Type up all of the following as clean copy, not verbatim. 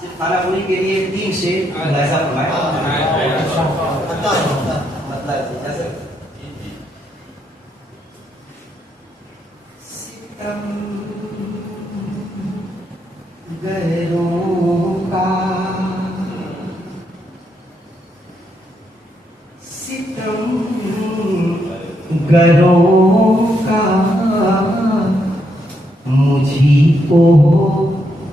खाना पूरी के लिए 3 से ऐसा मतलब जैसे सितम गैरों का सितम गैरों का मुझी को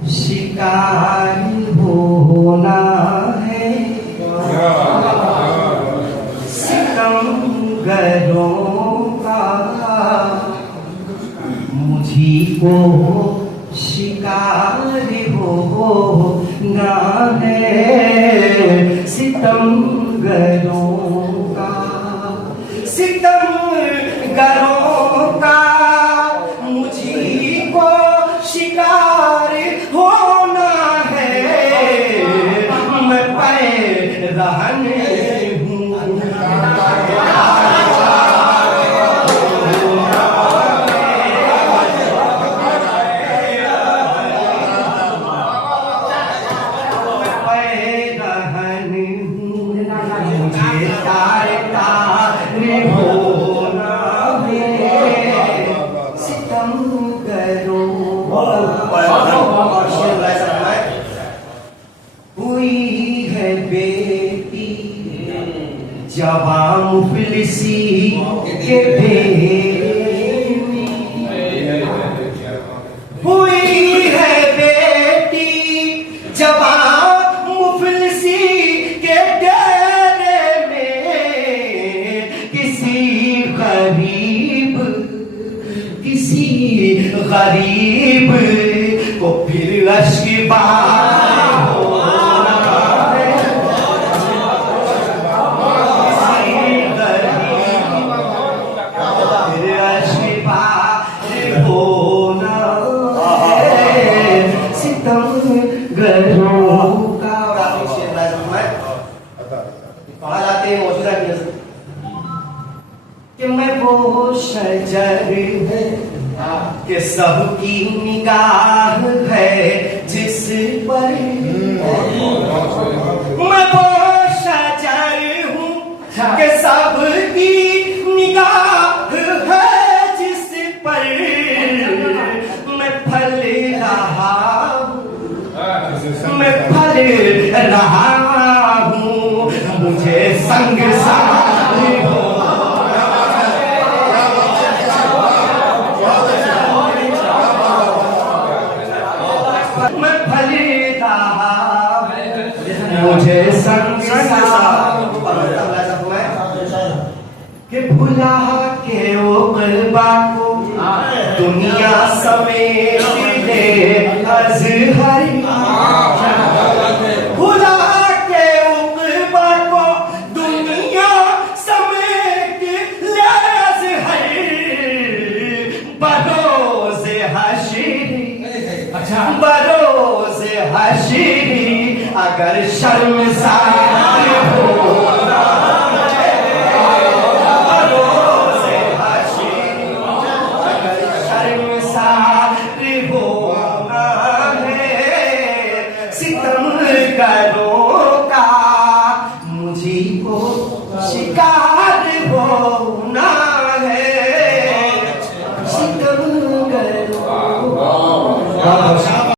शिकार होना है सितमगरों का मुझी को शिकार होना है सितमगरों का सितमगरों का मुझी को शिकार होना है मैं पैरहन हूँ पैरहन हूँ मुझे तार होना है सितमगरों हुई है बेटी जवां मुफलिसी के डेरे में हुई है बेटी जवां मुफलिसी के डेरे में किसी गरीब को फिर अश्क कि मैं वो शजर है कि सबकी निगाह है जिस पर मैं वो शजर हूँ कि सबकी निगाह है जिस पर मैं फल रहा हूँ मैं फल रहा हूँ मुझे संग साथ हो मैं फलता मुझे संग के भुला के उक़बा को दुनिया समेत ले अज़हर भुला के उक़बा को दुनिया समेत ले अज़हर बरोज़े हश्र बरोज़े हश्र अगर शर्मसार होना है बरोज़े हश्र अगर शर्मसार होना है सितम करो